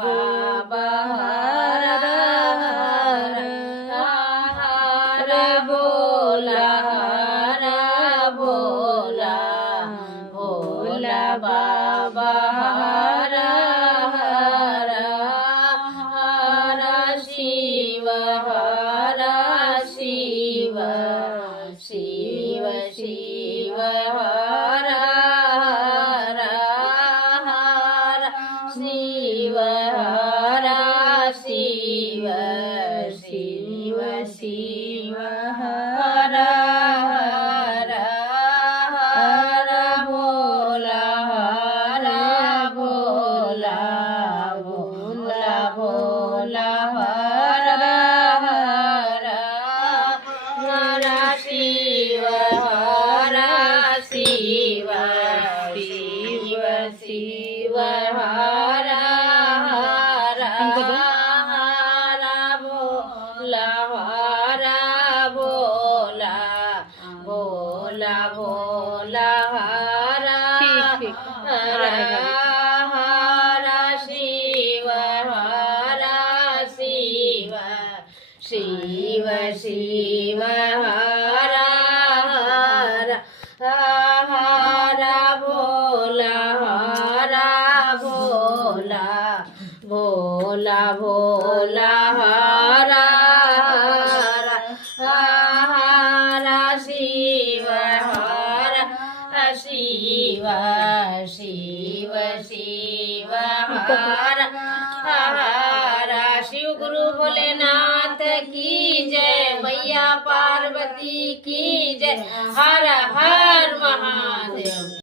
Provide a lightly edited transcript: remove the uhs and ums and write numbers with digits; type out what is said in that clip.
बाबा हर हर हर बोला हर बोला भोला बाबा हर हर हर शिव शिव शिव शिव हर हर हर शिव हर शिव शिव शिव हर हर हर भोला हर भोला भोला भोला हर हर हर शिव हर शिव शिव शिव हर हर हर भोला हर भोला भोला भोला हर हर हर शिव हर शिव शिव शिव हर हर हर भोला हर भोला भोला भोला हर हर हर शिव हर शिव शिव शिव हर हर शिव गुरु भोलेनाथ की जय मैया पार्वती की जय हर हर महादेव।